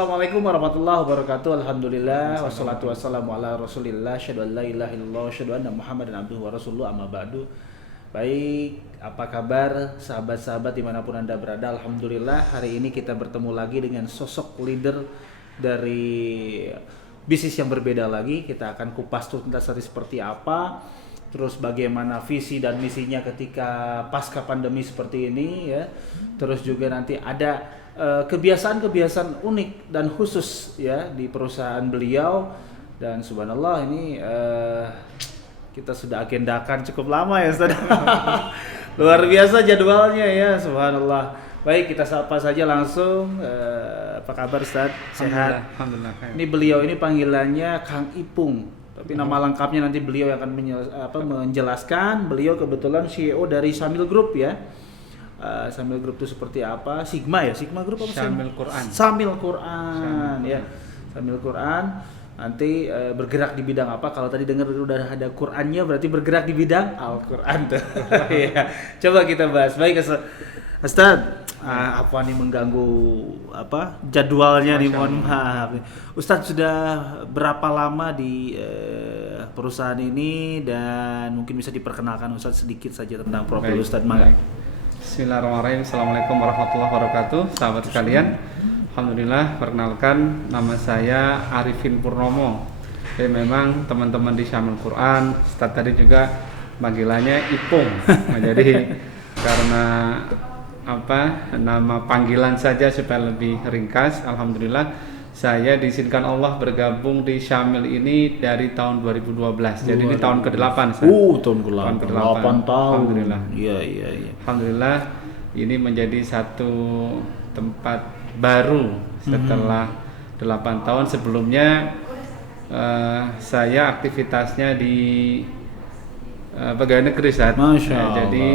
Assalamualaikum warahmatullahi wabarakatuh. Alhamdulillah wassalatu wassalamu ala Rasulillah. Asyhadu an la ilaha illallah wa asyhadu anna Muhammadan abduhu wa rasuluhu amma ba'du. Baik, apa kabar sahabat-sahabat dimanapun Anda berada? Alhamdulillah hari ini kita bertemu lagi dengan sosok leader dari bisnis yang berbeda lagi. Kita akan kupas tuntas seperti apa, terus bagaimana visi dan misinya ketika pasca pandemi seperti ini ya. Terus juga nanti ada kebiasaan-kebiasaan unik dan khusus ya di perusahaan beliau, dan subhanallah ini kita sudah agendakan cukup lama ya Ustaz. Luar biasa jadwalnya ya, subhanallah. Baik, kita sapa saja langsung. Apa kabar Ustaz? Sehat? Alhamdulillah. Ini beliau ini panggilannya Kang Ipung, tapi nama lengkapnya nanti beliau yang akan menjelaskan. Beliau kebetulan CEO dari Syamil Group ya. Syamil Group itu seperti apa? Sigma ya? Sigma Group apa? Syamil Quran. Syamil Quran ya. Syamil Quran nanti bergerak di bidang apa? Kalau tadi dengar udah ada Qurannya, berarti bergerak di bidang Al-Quran tuh. Ya. Coba kita bahas. Baik Ustaz, apa nih mengganggu jadwalnya nih, mohon maaf. Ustaz sudah berapa lama di perusahaan ini, dan mungkin bisa diperkenalkan Ustaz sedikit saja tentang profil Ustaz Mangga. Bismillahirrahmanirrahim. Assalamualaikum warahmatullahi wabarakatuh. Sahabat sekalian, alhamdulillah, perkenalkan nama saya Arifin Purnomo. Jadi memang teman-teman di Syamil Quran, Ustaz tadi juga panggilannya Ipung. Nah, jadi karena nama panggilan saja supaya lebih ringkas, alhamdulillah saya diizinkan Allah bergabung di Syamil ini dari tahun 2012. Jadi ini tahun ke-8. Tahun ke-8. 8 tahun. Alhamdulillah. Iya. Alhamdulillah ini menjadi satu tempat baru setelah 8 tahun. Sebelumnya saya aktivitasnya di pegawai negeri saat. Masya Allah. Jadi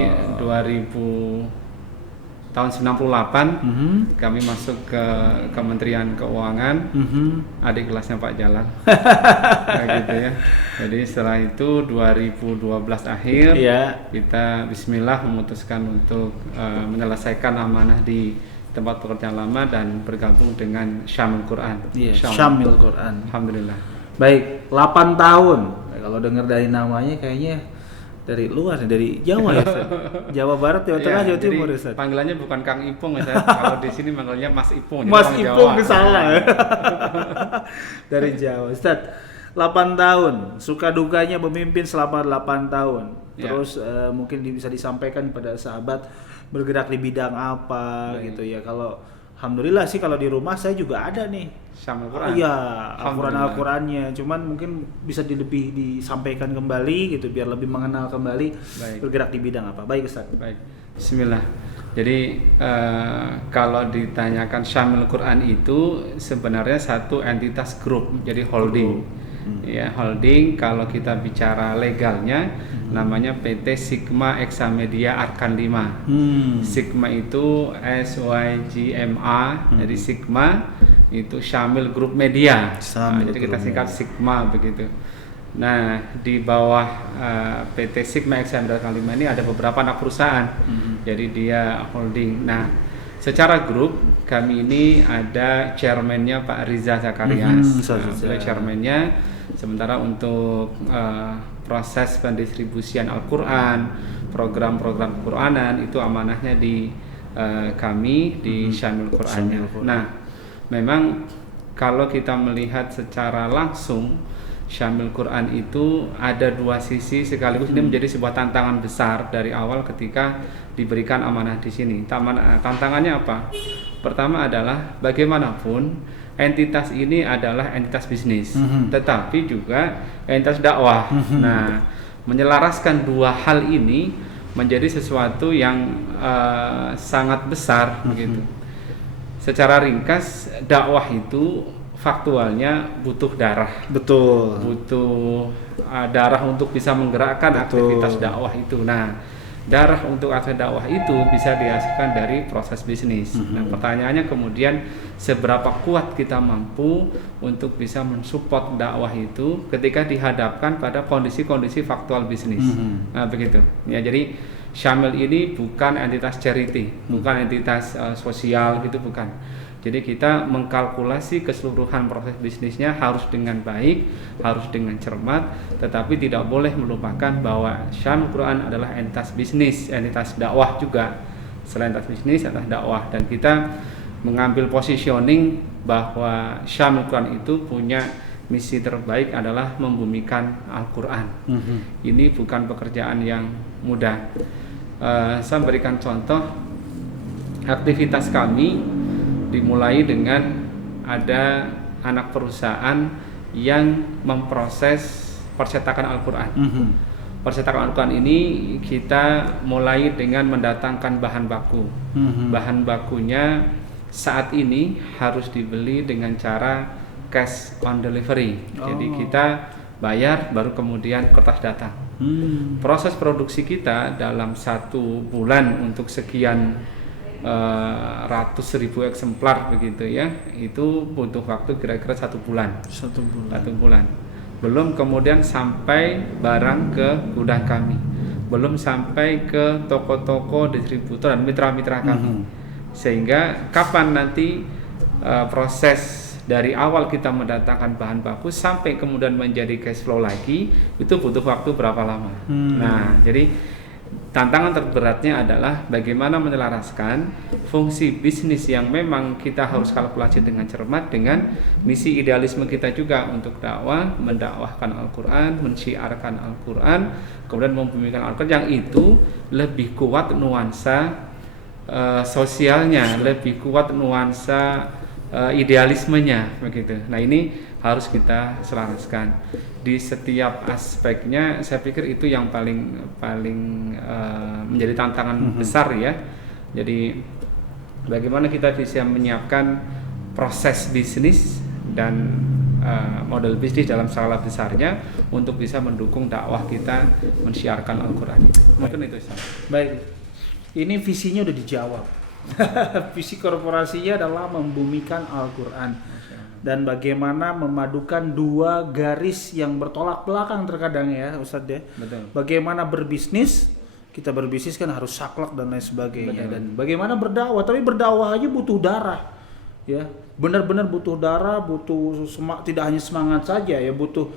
tahun 98 kami masuk ke Kementerian Keuangan, adik kelasnya Pak Jalan. Kayak gitu ya. Jadi setelah itu 2012 akhir kita bismillah memutuskan untuk menyelesaikan amanah di tempat pekerjaan lama dan bergabung dengan Syamil Quran. Syamil Quran. Alhamdulillah. Baik, 8 tahun. Kalau dengar dari namanya kayaknya dari luar, dari Jawa ya Ustaz? Jawa Barat, Jawa Tengah, Jawa Timur ya Ustaz? Panggilannya bukan Kang Ipung ya. Kalau di sini manggilnya Mas Ipung. Mas Ipung salah ya. Dari Jawa. Ustaz, 8 tahun, suka dukanya memimpin selama 8 tahun. Terus mungkin bisa disampaikan pada sahabat bergerak di bidang apa gitu ya. Kalau alhamdulillah sih kalau di rumah saya juga ada nih Syamil Quran. Iya, Al-Qurannya. Cuman mungkin bisa lebih disampaikan kembali gitu biar lebih mengenal kembali bergerak di bidang apa. Baik Ustaz. Baik. Bismillah. Jadi kalau ditanyakan Syamil Quran itu sebenarnya satu entitas grup, jadi holding. Ya, holding kalau kita bicara legalnya namanya PT Sigma Examedia Arkan 5. Sigma itu SYGMA, jadi Sigma itu Syamil Group Media. Jadi kita singkat Sigma begitu. Nah, di bawah PT Sigma Examedia Arkan 5 ini ada beberapa anak perusahaan. Jadi dia holding. Nah, secara grup kami ini ada chairman-nya Pak Riza Zakarias. Chairman-nya. Sementara untuk proses pendistribusian Al-Quran, program-program Quranan itu amanahnya di kami di Syamil Qurannya. Nah, memang kalau kita melihat secara langsung Syamil Quran itu ada dua sisi sekaligus. Ini menjadi sebuah tantangan besar dari awal ketika diberikan amanah di sini. Tantangannya apa? Pertama adalah bagaimanapun entitas ini adalah entitas bisnis, tetapi juga entitas dakwah. Nah, menyelaraskan dua hal ini menjadi sesuatu yang sangat besar begitu. Secara ringkas, dakwah itu faktualnya butuh darah. Betul. Butuh darah untuk bisa menggerakkan aktivitas dakwah itu. Nah, darah untuk aktivitas dakwah itu bisa dihasilkan dari proses bisnis. Nah, pertanyaannya kemudian seberapa kuat kita mampu untuk bisa mensupport dakwah itu ketika dihadapkan pada kondisi-kondisi faktual bisnis. Nah, begitu. Ya, jadi Syamil ini bukan entitas charity, bukan entitas sosial gitu, bukan. Jadi kita mengkalkulasi keseluruhan proses bisnisnya harus dengan baik, harus dengan cermat, tetapi tidak boleh melupakan bahwa Syamil Quran adalah entitas bisnis, entitas dakwah juga. Selain entitas bisnis adalah dakwah, dan kita mengambil positioning bahwa Syamil Quran itu punya misi terbaik adalah membumikan Al-Quran. Ini bukan pekerjaan yang mudah. Saya berikan contoh, aktivitas kami dimulai dengan ada anak perusahaan yang memproses percetakan Al-Quran. Percetakan Al-Quran ini kita mulai dengan mendatangkan bahan baku. Bahan bakunya saat ini harus dibeli dengan cara cash on delivery. Jadi kita bayar baru kemudian kertas datang. Proses produksi kita dalam 1 bulan untuk sekian ratus ribu eksemplar begitu ya, itu butuh waktu kira-kira 1 bulan. 1 bulan. Belum kemudian sampai barang ke gudang kami, belum sampai ke toko-toko distributor dan mitra-mitra kami. Sehingga kapan nanti proses dari awal kita mendatangkan bahan baku sampai kemudian menjadi cash flow lagi, itu butuh waktu berapa lama. Nah, jadi tantangan terberatnya adalah bagaimana menyelaraskan fungsi bisnis yang memang kita harus kalkulasi dengan cermat dengan misi idealisme kita juga untuk dakwah, mendakwahkan Al-Quran, mensyiarkan Al-Quran, kemudian membumikan Al-Quran, yang itu lebih kuat nuansa sosialnya, lebih kuat nuansa idealismenya begitu. Nah, ini harus kita selaraskan di setiap aspeknya. Saya pikir itu yang paling menjadi tantangan besar ya. Jadi bagaimana kita bisa menyiapkan proses bisnis dan model bisnis dalam skala besarnya untuk bisa mendukung dakwah kita mensyiarkan Al-Quran. Mungkin itu. Baik, ini visinya udah dijawab. Visi korporasinya adalah membumikan Al-Quran dan bagaimana memadukan 2 garis yang bertolak belakang terkadang ya Ustadz ya. Betul. Bagaimana berbisnis, kita berbisnis kan harus saklek dan lain sebagainya. Betul. Dan bagaimana berdakwah, tapi berdakwah aja butuh darah ya, benar-benar butuh darah, butuh tidak hanya semangat saja ya, butuh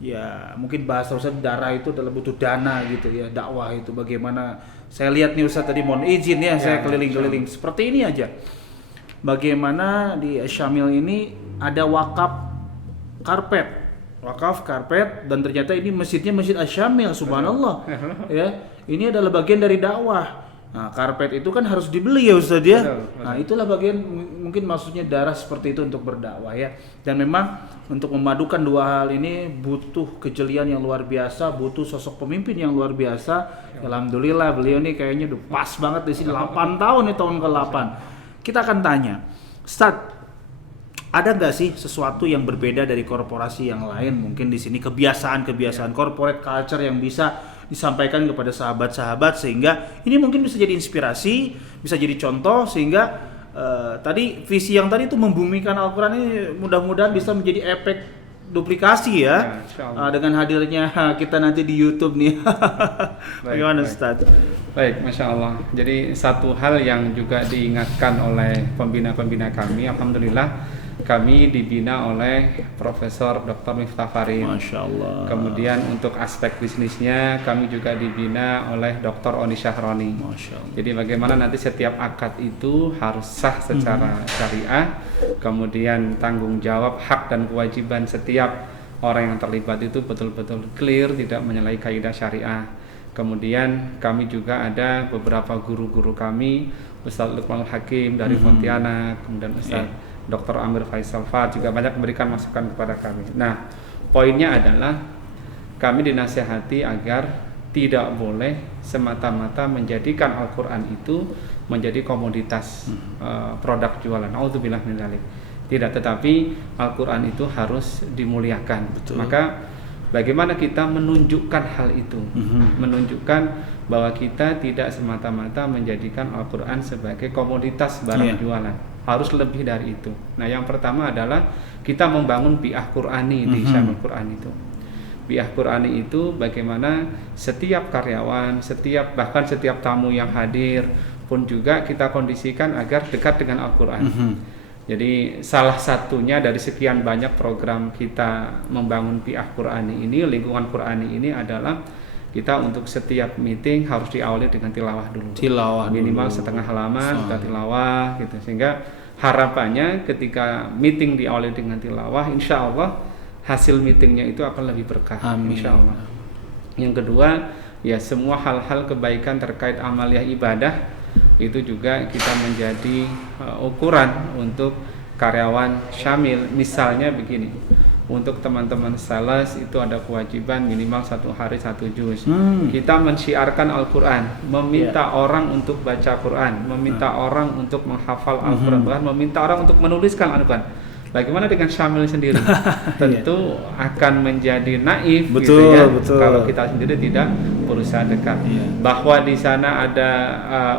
ya mungkin bahasa Ustadz darah itu adalah butuh dana gitu ya. Dakwah itu bagaimana, saya lihat nih Ustadz tadi mohon izin ya, saya keliling-keliling seperti ini aja. Bagaimana di Syamil ini ada wakaf karpet dan ternyata ini masjidnya Masjid Asy-Syamil, subhanallah. Ya, ini adalah bagian dari dakwah. Nah, karpet itu kan harus dibeli ya Ustadz ya. Betul. Nah, itulah bagian mungkin maksudnya darah seperti itu untuk berdakwah ya. Dan memang untuk memadukan 2 hal ini butuh kejelian yang luar biasa, butuh sosok pemimpin yang luar biasa. Alhamdulillah beliau nih kayaknya udah pas banget di sini, 8 tahun nih, tahun ke-8. Kita akan tanya, Ustadz, ada nggak sih sesuatu yang berbeda dari korporasi yang lain? Mungkin di sini kebiasaan corporate culture yang bisa disampaikan kepada sahabat-sahabat sehingga ini mungkin bisa jadi inspirasi, bisa jadi contoh sehingga tadi visi yang tadi itu membumikan Al-Quran ini mudah-mudahan bisa menjadi efek duplikasi ya, dengan hadirnya kita nanti di YouTube nih. Bagaimana Ustaz? Baik, Masya Allah. Jadi satu hal yang juga diingatkan oleh pembina-pembina kami, alhamdulillah kami dibina oleh Profesor Dr. Miftah Farid. Masya Allah. Kemudian untuk aspek bisnisnya kami juga dibina oleh Dr. Oni Syahroni. Masya Allah. Jadi bagaimana nanti setiap akad itu harus sah secara syariah, kemudian tanggung jawab, hak dan kewajiban setiap orang yang terlibat itu betul-betul clear, tidak menyalahi kaidah syariah. Kemudian kami juga ada beberapa guru-guru kami, Ustaz Luqmanul Hakim dari Pontianak, kemudian Ustaz Dr. Amir Faisal Fad juga banyak memberikan masukan kepada kami. Nah, poinnya adalah kami dinasihati agar tidak boleh semata-mata menjadikan Al-Quran itu menjadi komoditas produk jualan. Auzubillah min dzalik. Tidak, tetapi Al-Quran itu harus dimuliakan. Betul. Maka bagaimana kita menunjukkan hal itu? Menunjukkan bahwa kita tidak semata-mata menjadikan Al-Quran sebagai komoditas barang jualan. Harus lebih dari itu. Nah, yang pertama adalah kita membangun bi'ah Qur'ani di Syamil Quran itu. Bi'ah Qur'ani itu bagaimana setiap karyawan, bahkan setiap tamu yang hadir pun juga kita kondisikan agar dekat dengan Al-Quran. Jadi salah satunya dari sekian banyak program kita membangun Bi'ah Qur'ani ini, lingkungan Qur'ani ini adalah kita untuk setiap meeting harus diawali dengan tilawah dulu. Minimal setengah halaman kita tilawah gitu. Sehingga harapannya ketika meeting diawali dengan tilawah, insya Allah hasil meetingnya itu akan lebih berkah. Insya Allah. Yang kedua, ya semua hal-hal kebaikan terkait amaliyah ibadah itu juga kita menjadi ukuran untuk karyawan Syamil. Misalnya begini, untuk teman-teman sales itu ada kewajiban minimal 1 hari 1 juz. Kita mensyiarkan Al-Quran, meminta orang untuk baca Quran, meminta orang untuk menghafal Al-Quran, bahkan meminta orang untuk menuliskan Al-Quran. Bagaimana dengan Syamil sendiri? Tentu akan menjadi naif gitu ya, kalau kita sendiri tidak berusaha dekat. Bahwa di sana ada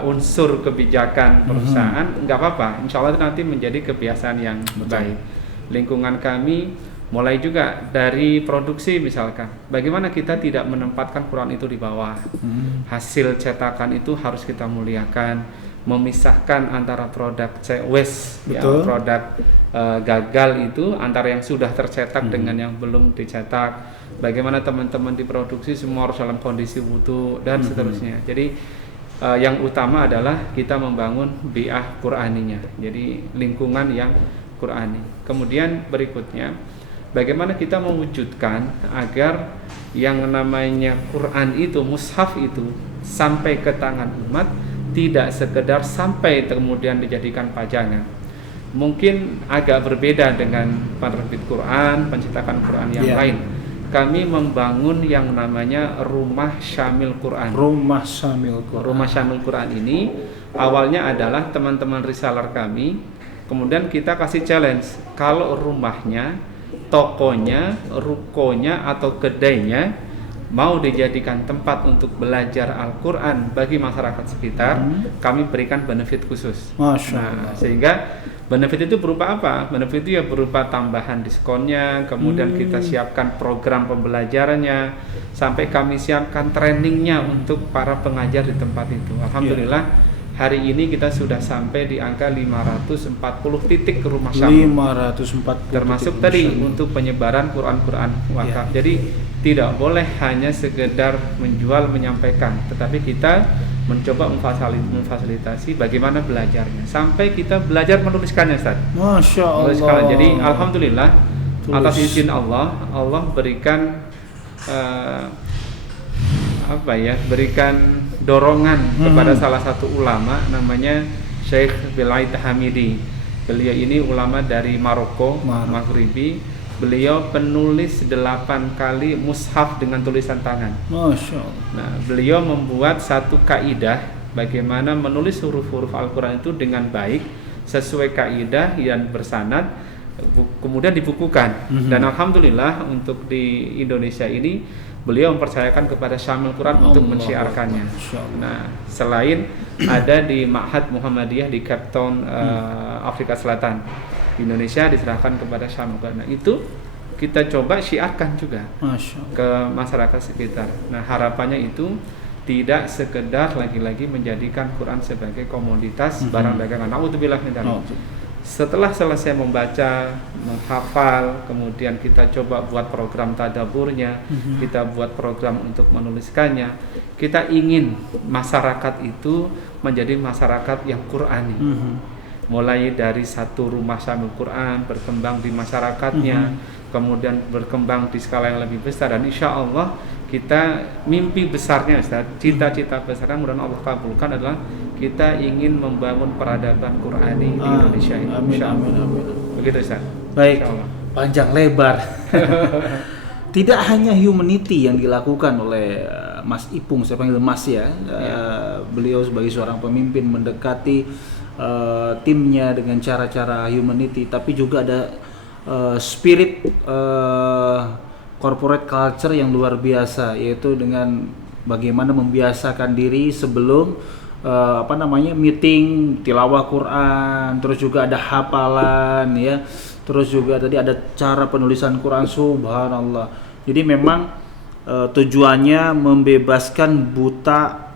unsur kebijakan perusahaan, nggak apa-apa. Insya Allah itu nanti menjadi kebiasaan yang baik. Lingkungan kami mulai juga dari produksi misalkan. Bagaimana kita tidak menempatkan Quran itu di bawah? Hasil cetakan itu harus kita muliakan. Memisahkan antara produk waste, ya, produk gagal itu antara yang sudah tercetak dengan yang belum dicetak. Bagaimana teman-teman diproduksi semua harus dalam kondisi wudu dan seterusnya. Jadi yang utama adalah kita membangun bi'ah Qur'aninya. Jadi lingkungan yang Qur'ani. Kemudian berikutnya, bagaimana kita mewujudkan agar yang namanya Quran itu, mushaf itu sampai ke tangan umat, tidak sekedar sampai kemudian dijadikan pajangan. Mungkin agak berbeda dengan penerbit Quran, pencetakan Quran yang lain. Kami membangun yang namanya Rumah Syamil Quran. Rumah Syamil Quran ini awalnya adalah teman-teman reseller kami. Kemudian kita kasih challenge, kalau rumahnya, tokonya, rukonya atau kedainya mau dijadikan tempat untuk belajar Al-Quran bagi masyarakat sekitar, kami berikan benefit khusus. Sehingga benefit itu berupa apa? Benefit itu ya berupa tambahan diskonnya, kemudian kita siapkan program pembelajarannya, sampai kami siapkan trainingnya untuk para pengajar di tempat itu. Alhamdulillah, hari ini kita sudah sampai di angka 540 titik rumah syamil. 540 termasuk tadi untuk penyebaran Quran-Quran wakaf. Jadi tidak boleh hanya sekedar menjual, menyampaikan, tetapi kita mencoba memfasilitasi bagaimana belajarnya, sampai kita belajar menuliskannya, Ustaz. Masya Allah. Jadi alhamdulillah, atas izin Allah, Allah berikan berikan dorongan kepada salah satu ulama namanya Syekh Bilaid Hamidi. Beliau ini ulama dari Maroko, Maghribi. Beliau penulis 8 kali mushaf dengan tulisan tangan. Masya Allah. Nah, beliau membuat satu kaidah bagaimana menulis huruf-huruf Al-Quran itu dengan baik, sesuai kaidah yang bersanad, kemudian dibukukan. Dan alhamdulillah untuk di Indonesia ini beliau mempercayakan kepada Syamil Quran untuk mensyiarkannya. Nah, selain ada di Ma'had Muhammadiyah di Cape Town, Afrika Selatan, di Indonesia diserahkan kepada Syamil Quran. Nah, itu kita coba syiarkan juga ke masyarakat sekitar. Nah, harapannya itu tidak sekedar lagi-lagi menjadikan Quran sebagai komoditas barang dagangan. Na'udzubillah min dzalik. Setelah selesai membaca, menghafal, kemudian kita coba buat program tadaburnya, kita buat program untuk menuliskannya. Kita ingin masyarakat itu menjadi masyarakat yang Qurani. Mulai dari satu rumah Syamil Quran berkembang di masyarakatnya, kemudian berkembang di skala yang lebih besar, dan insya Allah kita mimpi besarnya, Ustaz, cita-cita besarnya mudah-mudahan Allah kabulkan adalah kita ingin membangun peradaban Qurani di Indonesia ini. Amin. Begitu, Ustaz. Baik, panjang lebar. Tidak hanya humanity yang dilakukan oleh Mas Ipung, saya panggil Mas ya. Beliau sebagai seorang pemimpin mendekati timnya dengan cara-cara humanity, tapi juga ada spirit corporate culture yang luar biasa, yaitu dengan bagaimana membiasakan diri sebelum meeting tilawah Quran, terus juga ada hafalan ya, terus juga tadi ada cara penulisan Quran, subhanallah. Jadi memang tujuannya membebaskan buta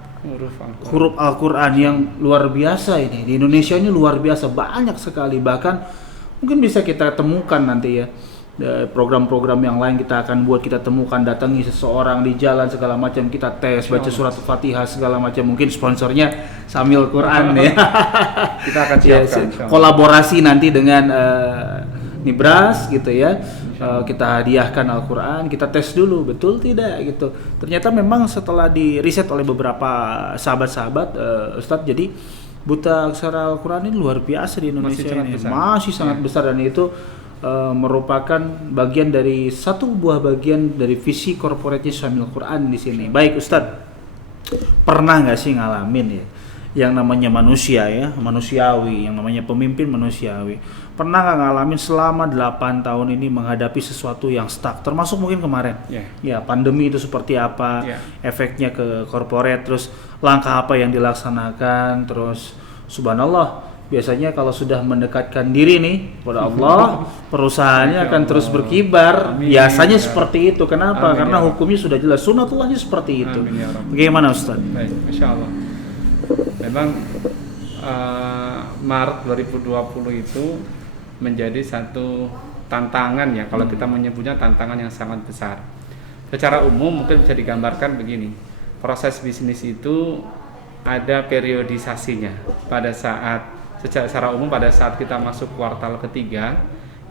huruf Al-Quran yang luar biasa ini. Di Indonesia ini luar biasa, banyak sekali, bahkan Mungkin bisa kita temukan nanti ya. Program-program yang lain kita akan buat, kita temukan, datangi seseorang di jalan segala macam, kita tes, baca surat Fatihah segala macam, mungkin sponsornya Syamil Quran ya. Kita akan siapkan kolaborasi nanti dengan Nibras gitu ya. Kita hadiahkan Al-Quran, kita tes dulu betul tidak gitu. Ternyata memang setelah di riset oleh beberapa sahabat-sahabat Ustadz, jadi buta aksara Al-Quran ini luar biasa di Indonesia masih sangat besar, dan itu merupakan bagian dari satu buah bagian dari visi korporatnya Syamil Quran di sini. Baik Ustadz, pernah nggak sih ngalamin ya yang namanya manusia ya, manusiawi, yang namanya pemimpin manusiawi, pernah nggak ngalamin selama 8 tahun ini menghadapi sesuatu yang stuck, termasuk mungkin kemarin ya pandemi itu seperti apa, efeknya ke korporat, terus langkah apa yang dilaksanakan, terus subhanallah biasanya kalau sudah mendekatkan diri nih kepada Allah, perusahaannya akan terus berkibar. Amin. Biasanya seperti itu. Kenapa? Amin, karena hukumnya sudah jelas, sunnatullahnya seperti itu. Amin, bagaimana Ustaz? Baik, Masya Allah. Memang Maret 2020 itu menjadi satu tantangan ya, kalau kita menyebutnya tantangan yang sangat besar. Secara umum mungkin bisa digambarkan begini, proses bisnis itu ada periodisasinya. Secara umum pada saat kita masuk kuartal ketiga,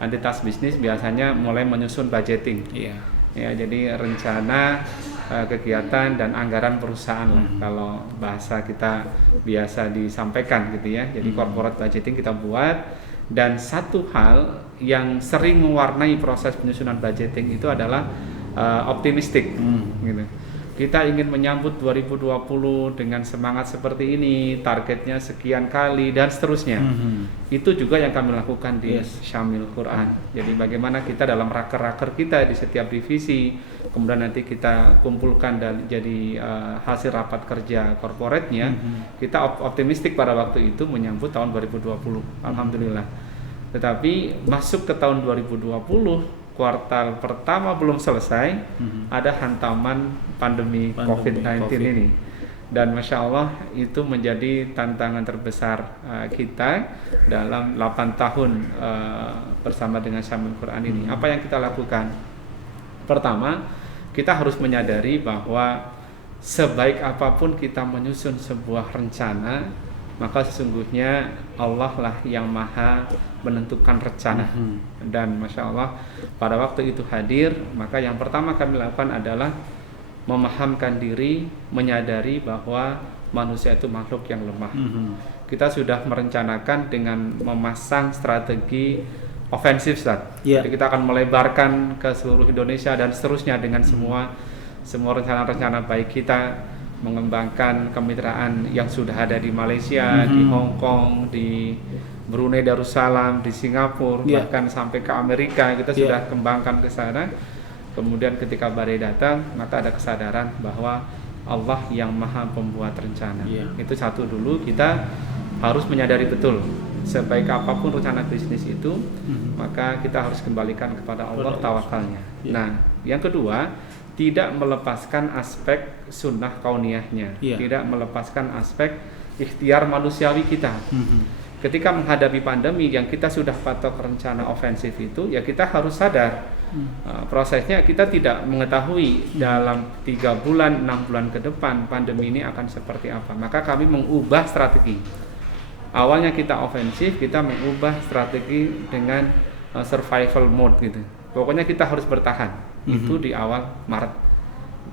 entitas bisnis biasanya mulai menyusun budgeting. Ya, jadi rencana kegiatan dan anggaran perusahaan lah kalau bahasa kita biasa disampaikan gitu ya. Jadi corporate budgeting kita buat, dan satu hal yang sering mewarnai proses penyusunan budgeting itu adalah optimistik gitu. Kita ingin menyambut 2020 dengan semangat seperti ini, targetnya sekian kali dan seterusnya. Itu juga yang kami lakukan di Syamil Quran. Jadi bagaimana kita dalam raker-raker kita di setiap divisi, kemudian nanti kita kumpulkan dan jadi hasil rapat kerja korporatnya, kita optimistik pada waktu itu menyambut tahun 2020. Alhamdulillah. Tetapi masuk ke tahun 2020, kuartal pertama belum selesai, ada hantaman pandemi COVID-19 ini, dan Masya Allah itu menjadi tantangan terbesar kita dalam 8 tahun bersama dengan Syamil Quran ini. Apa yang kita lakukan? Pertama, kita harus menyadari bahwa sebaik apapun kita menyusun sebuah rencana, maka sesungguhnya Allah lah yang maha menentukan rencana. Dan Masya Allah pada waktu itu hadir, maka yang pertama kami lakukan adalah memahamkan diri, menyadari bahwa manusia itu makhluk yang lemah. Kita sudah merencanakan dengan memasang strategi ofensif, jadi kita akan melebarkan ke seluruh Indonesia dan seterusnya dengan semua rencana-rencana baik kita, mengembangkan kemitraan yang sudah ada di Malaysia, di Hong Kong, di Brunei Darussalam, di Singapura, bahkan sampai ke Amerika kita sudah kembangkan ke sana. Kemudian ketika badai datang, maka ada kesadaran bahwa Allah yang maha pembuat rencana. Itu satu dulu, kita harus menyadari betul sebaik apapun rencana bisnis itu, maka kita harus kembalikan kepada Allah tawakalnya. Nah, yang kedua, tidak melepaskan aspek sunnah kauniyahnya, tidak melepaskan aspek ikhtiar manusiawi kita. Ketika menghadapi pandemi yang kita sudah patok rencana ofensif itu, ya kita harus sadar prosesnya kita tidak mengetahui dalam 3 bulan, 6 bulan ke depan pandemi ini akan seperti apa. Maka kami mengubah strategi. Awalnya kita ofensif, kita mengubah strategi dengan survival mode gitu. Pokoknya kita harus bertahan. Itu di awal Maret.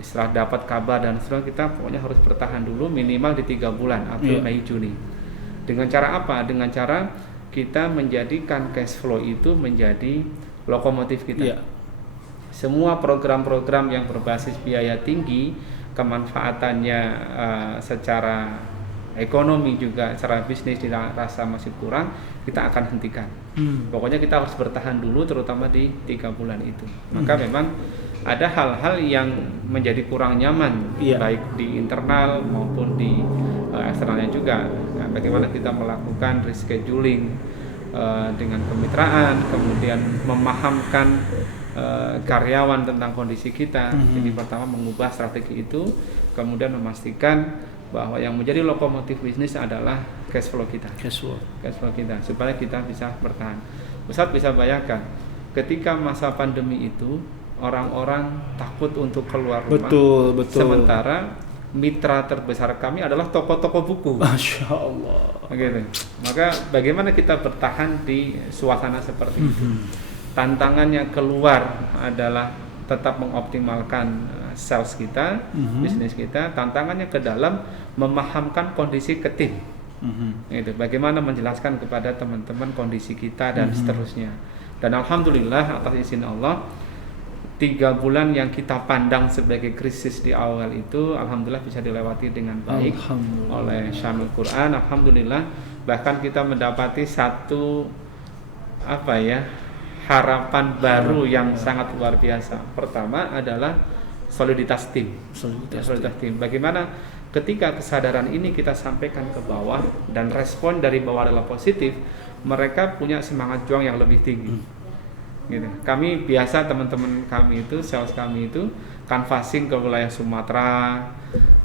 Setelah dapat kabar dan setelah kita pokoknya harus bertahan dulu minimal di 3 bulan, April, Mei, Juni. Dengan cara apa? Dengan cara kita menjadikan cash flow itu menjadi lokomotif kita. Semua program-program yang berbasis biaya tinggi, kemanfaatannya secara ekonomi juga secara bisnis dirasa masih kurang, kita akan hentikan. Pokoknya kita harus bertahan dulu, terutama di 3 bulan itu. Maka memang ada hal-hal yang menjadi kurang nyaman, baik di internal maupun di eksternalnya juga. Nah, bagaimana kita melakukan rescheduling dengan kemitraan, kemudian memahamkan karyawan tentang kondisi kita. Jadi pertama mengubah strategi itu, kemudian memastikan bahwa yang menjadi lokomotif bisnis adalah cash flow kita, supaya kita bisa bertahan. Ustadz bisa bayangkan ketika masa pandemi itu orang-orang takut untuk keluar rumah. Betul. Sementara mitra terbesar kami adalah toko-toko buku. Masya Allah. Gitu. Maka bagaimana kita bertahan di suasana seperti itu? Tantangannya keluar adalah tetap mengoptimalkan sales kita, bisnis kita. Tantangannya ke dalam memahamkan kondisi ke tim. Gitu. Bagaimana menjelaskan kepada teman-teman kondisi kita dan seterusnya. Dan alhamdulillah atas izin Allah, 3 bulan yang kita pandang sebagai krisis di awal itu alhamdulillah bisa dilewati dengan baik oleh Syamil Quran. Alhamdulillah, bahkan kita mendapati satu harapan baru yang sangat luar biasa. Pertama adalah soliditas tim. Bagaimana ketika kesadaran ini kita sampaikan ke bawah dan respon dari bawah adalah positif, mereka punya semangat juang yang lebih tinggi. Gitu. Kami biasa teman-teman kami itu, sales kami itu canvassing ke wilayah Sumatera,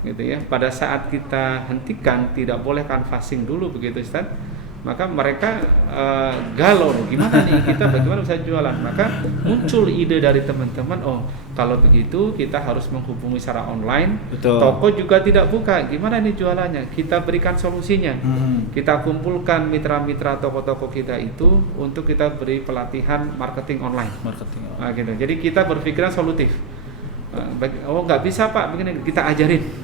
gitu ya. Pada saat kita hentikan, tidak boleh canvassing dulu begitu Ustaz. Maka mereka galau, gimana nih kita bagaimana bisa jualan? Maka muncul ide dari teman-teman, oh kalau begitu kita harus menghubungi secara online. Betul. Toko juga tidak buka, gimana ini jualannya? Kita berikan solusinya. Kita kumpulkan mitra-mitra toko-toko kita itu untuk kita beri pelatihan marketing online. Nah, gitu. Jadi kita berpikiran solutif. Oh nggak bisa Pak, begini kita ajarin.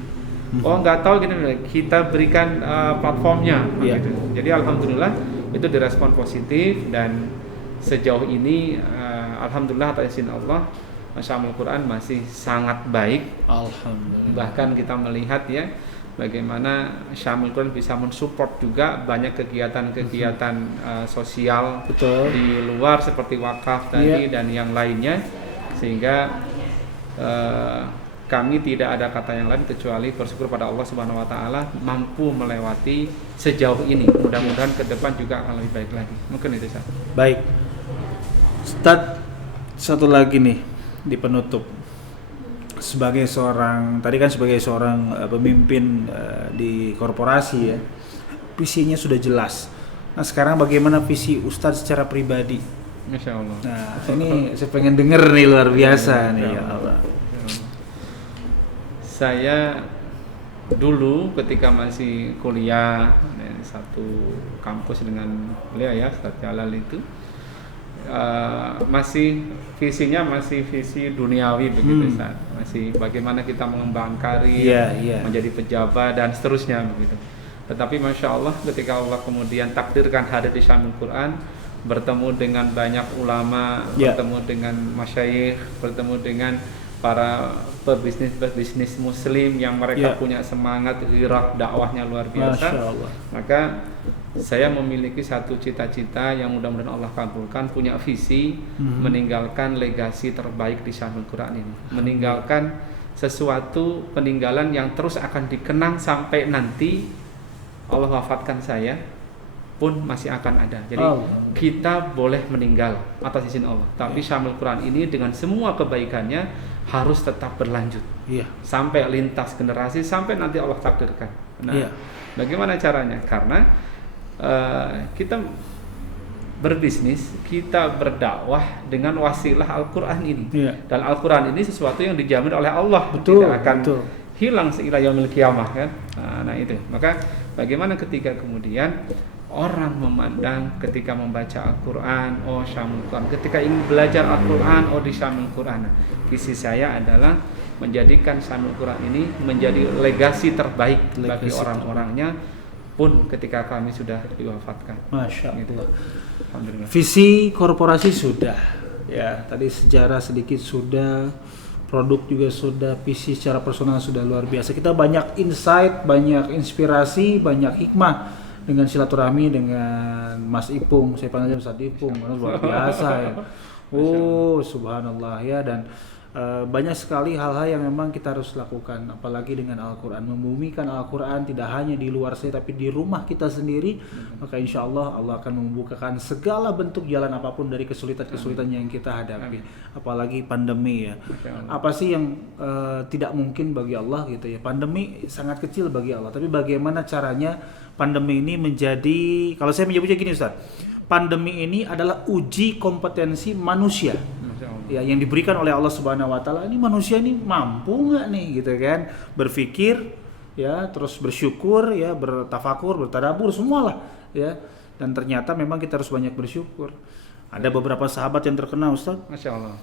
Oh nggak tahu gini, kita berikan platformnya. Gitu. Jadi alhamdulillah itu direspon positif dan sejauh ini alhamdulillah atas izin Allah Syamil Quran masih sangat baik. Alhamdulillah. Bahkan kita melihat ya bagaimana Syamil Quran bisa mensupport juga banyak kegiatan-kegiatan sosial. Betul. Di luar seperti wakaf tadi dan yang lainnya, sehingga kami tidak ada kata yang lain kecuali bersyukur pada Allah Subhanahu wa taala mampu melewati sejauh ini. Mudah-mudahan ke depan juga akan lebih baik lagi. Mungkin itu Ustaz. Baik. Ustaz, satu lagi nih di penutup. Sebagai seorang pemimpin di korporasi ya. Visinya sudah jelas. Nah, sekarang bagaimana visi Ustaz secara pribadi? Masya Allah. Nah, ini saya pengen denger nih, luar biasa nih ya Allah. Saya dulu ketika masih kuliah satu kampus dengan beliau ya Ustaz Jalal itu masih visinya masih visi duniawi begitu Ustaz. Masih bagaimana kita mengembangkan karir, menjadi pejabat dan seterusnya begitu. Tetapi Masya Allah ketika Allah kemudian takdirkan hadir di Syamil Quran, bertemu dengan banyak ulama, bertemu dengan masyayikh, bertemu dengan para pebisnis muslim yang mereka punya semangat hirah dakwahnya luar biasa. Maka saya memiliki satu cita-cita yang mudah-mudahan Allah kabulkan, punya visi meninggalkan legasi terbaik di Syamil Quran ini, meninggalkan sesuatu peninggalan yang terus akan dikenang sampai nanti Allah wafatkan saya pun masih akan ada. Jadi kita boleh meninggal atas izin Allah, tapi Syamil Quran ini dengan semua kebaikannya harus tetap berlanjut sampai lintas generasi, sampai nanti Allah takdirkan. Nah, bagaimana caranya? Karena kita berbisnis, kita berdakwah dengan wasilah Al-Quran ini. Dan Al-Quran ini sesuatu yang dijamin oleh Allah, tidak akan hilang ila yaumil qiyamah kan. Nah itu. Maka bagaimana ketika kemudian orang memandang ketika membaca Al-Quran, oh Syamil Quran. Ketika ingin belajar Al-Quran, oh di Syamil Quran. Nah, visi saya adalah menjadikan Syamil Quran ini menjadi legasi terbaik bagi orang-orangnya pun ketika kami sudah diwafatkan. Masya Allah. Gitu. Alhamdulillah. Visi korporasi sudah, ya tadi sejarah sedikit sudah, produk juga sudah, visi secara personal sudah luar biasa. Kita banyak insight, banyak inspirasi, banyak hikmah dengan silaturahmi dengan Mas Ipung. Saya panggilnya Ustaz Ipung, luar biasa ya. Oh subhanallah ya. Dan banyak sekali hal-hal yang memang kita harus lakukan, apalagi dengan Al-Quran, membumikan Al-Quran tidak hanya di luar saya tapi di rumah kita sendiri. Maka insya Allah Allah akan membukakan segala bentuk jalan apapun dari kesulitan-kesulitan yang kita hadapi. Apalagi pandemi ya, apa sih yang tidak mungkin bagi Allah gitu ya. Pandemi sangat kecil bagi Allah, tapi bagaimana caranya pandemi ini menjadi, kalau saya menyebutnya gini Ustaz, pandemi ini adalah uji kompetensi manusia. Masya Allah. Ya, yang diberikan oleh Allah Subhanahu wa taala, ini manusia ini mampu nggak nih gitu kan, berpikir ya, terus bersyukur ya, bertafakur, bertadabbur semualah ya. Dan ternyata memang kita harus banyak bersyukur. Ada beberapa sahabat yang terkena, Ustaz. Masya Allah.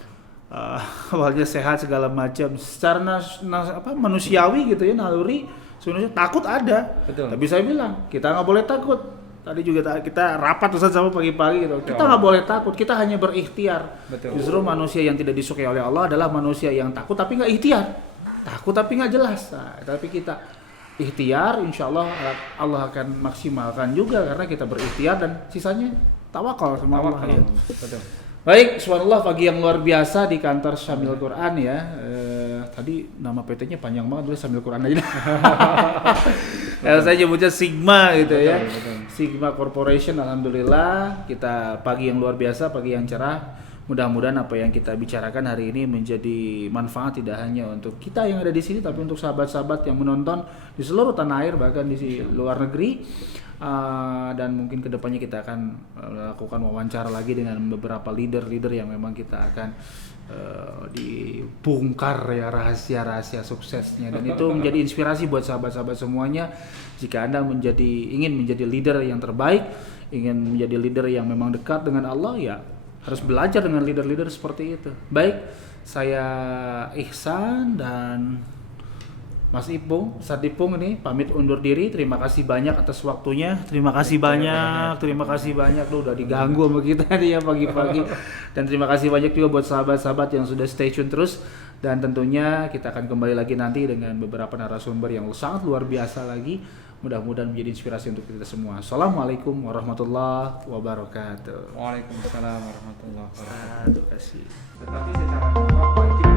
Awalnya sehat segala macam, secara manusiawi gitu ya, naluri sebenarnya takut ada. Betul. Tapi saya bilang kita nggak boleh takut. Tadi juga kita rapat Ustaz sama pagi-pagi gitu. Kita nggak boleh takut, kita hanya berikhtiar. Betul. Justru manusia yang tidak disukai oleh Allah adalah manusia yang takut tapi nggak ikhtiar. Takut tapi nggak jelas. Nah, tapi kita ikhtiar, insya Allah Allah akan maksimalkan juga karena kita berikhtiar dan sisanya tawakal sama Allah. Ya. Betul. Baik, subhanallah, pagi yang luar biasa di kantor Syamil Quran ya. Tadi nama PT-nya panjang banget, dulu Syamil Quran aja. Saya nyebutnya Sigma gitu ya. Betul. Sigma Corporation, alhamdulillah kita pagi yang luar biasa, pagi yang cerah. Mudah-mudahan apa yang kita bicarakan hari ini menjadi manfaat tidak hanya untuk kita yang ada di sini, tapi untuk sahabat-sahabat yang menonton di seluruh tanah air, bahkan di luar negeri. Dan mungkin kedepannya kita akan melakukan wawancara lagi dengan beberapa leader-leader yang memang kita akan dibongkar ya rahasia-rahasia suksesnya, dan itu menjadi inspirasi buat sahabat-sahabat semuanya. Jika Anda ingin menjadi leader yang terbaik, ingin menjadi leader yang memang dekat dengan Allah, ya harus belajar dengan leader-leader seperti itu. Baik, saya Ihsan dan Mas Ipung, Ustadz Ipung ini pamit undur diri. Terima kasih banyak atas waktunya. Terima kasih banyak. Lu udah diganggu sama kita nih ya pagi-pagi. Dan terima kasih banyak juga buat sahabat-sahabat yang sudah stay tune terus. Dan tentunya kita akan kembali lagi nanti dengan beberapa narasumber yang sangat luar biasa lagi. Mudah-mudahan menjadi inspirasi untuk kita semua. Assalamualaikum warahmatullahi wabarakatuh. Waalaikumsalam warahmatullahi wabarakatuh. Terima kasih. Tetapi secara wajib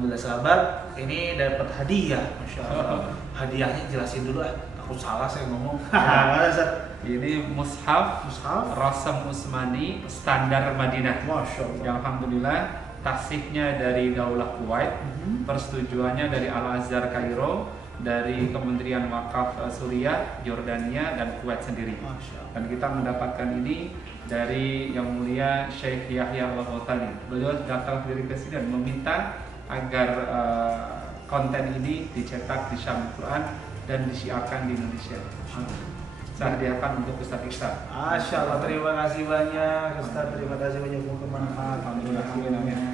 Alhamdulillah sahabat, ini dapat hadiah, masya Allah. Hadiahnya jelasin dulu ah. takut salah saya ngomong. Ya. Ustaz? Ini mushaf Rasam Utsmani standar Madinah. Masya Allah. Yang alhamdulillah tasihnya dari Daulah Kuwait, persetujuannya dari Al Azhar Kairo, dari Kementerian Wakaf Suriah, Yordania dan Kuwait sendiri. Dan kita mendapatkan ini dari Yang Mulia Syekh Yahya Al-Ghazali. Beliau datang dari ke sini dan meminta agar konten ini dicetak di Syamil Quran dan disiarkan di Indonesia. Saya hadiahkan untuk Ustaz Iksan. Masya Allah, terima kasih banyak Ustaz, terima kasih banyak untuk bermanfaat. Alhamdulillah. Amin.